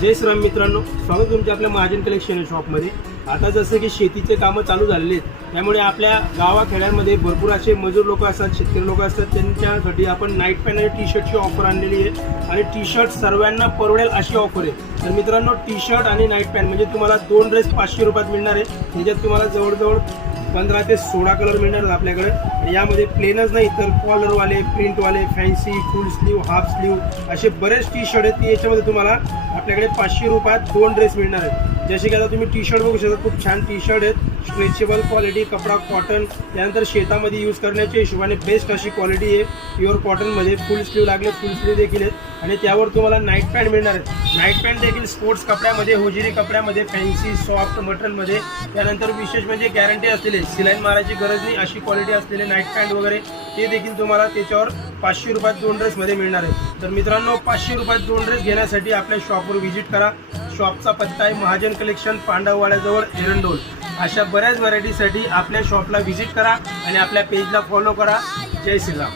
जय श्रीराम मित्रांनो, स्वागत तुमच्या आपल्या महाजन कलेक्शन शॉपमध्ये। आता जसं की शेतीचे कामं चालू झालेले आहेत, त्यामुळे आपल्या गावाखेड्यांमध्ये भरपूर असे मजूर लोक असतात, शेतकरी लोक असतात, त्यांच्यासाठी आपण नाईट पॅन्ट आणि टी शर्टची ऑफर आणलेली आहे। आणि टी शर्ट सर्वांना परवडेल अशी ऑफर आहे। तर मित्रांनो, टी शर्ट आणि नाईट पॅन्ट म्हणजे तुम्हाला 2 ड्रेस 500 रुपयात मिळणार आहे। त्याच्यात तुम्हाला जवळजवळ 15 ते 16 कलर मिळणार आहेत आपल्याकडे। यामध्ये प्लेनच नाही तर कॉलरवाले, प्रिंटवाले, fancy, full sleeve, half sleeve असे बरेच टी शर्ट आहेत। याच्यामध्ये तुम्हाला आपल्याकडे 500 रुपयात 2 ड्रेस मिळणार आहेत। जसे की आता तुम्ही टी शर्ट बघू शकता, खूप छान टी शर्ट आहेत, स्ट्रेचेबल क्वालिटी, कपडा कॉटन, त्यानंतर शेतामध्ये यूज करण्याच्या हिशोबाने बेस्ट अशी क्वालिटी आहे। प्युअर कॉटनमध्ये फुल स्लीव लागले, फुल स्लीव देखील आहेत। आणि त्यावर तुम्हाला नाईट पॅन्ट मिळणार आहे। नाईट पॅन्ट देखील स्पोर्ट्स कपड्यामध्ये, होजिरी कपड्यामध्ये, फॅन्सी सॉफ्ट मटेरियलमध्ये, त्यानंतर विशेष म्हणजे गॅरंटी असलेले, सिलाईन मारायची गरज नाही अशी क्वालिटी असलेले नाईट पॅन्ट वगैरे ते देखील तुम्हाला त्याच्यावर 500 रुपयात 2 ड्रेसमध्ये मिळणार आहे। तर मित्रांनो, 500 रुपयात 2 ड्रेस घेण्यासाठी आपल्या शॉपवर व्हिजिट करा। शॉपचा पत्ता आहे महाजन कलेक्शन, पांडववाड्याजवळ, एरंडोल। अशा बऱ्याच व्हरायटीसाठी आपल्या शॉपला व्हिजिट करा आणि आपल्या पेजला फॉलो करा। जय श्रीराम।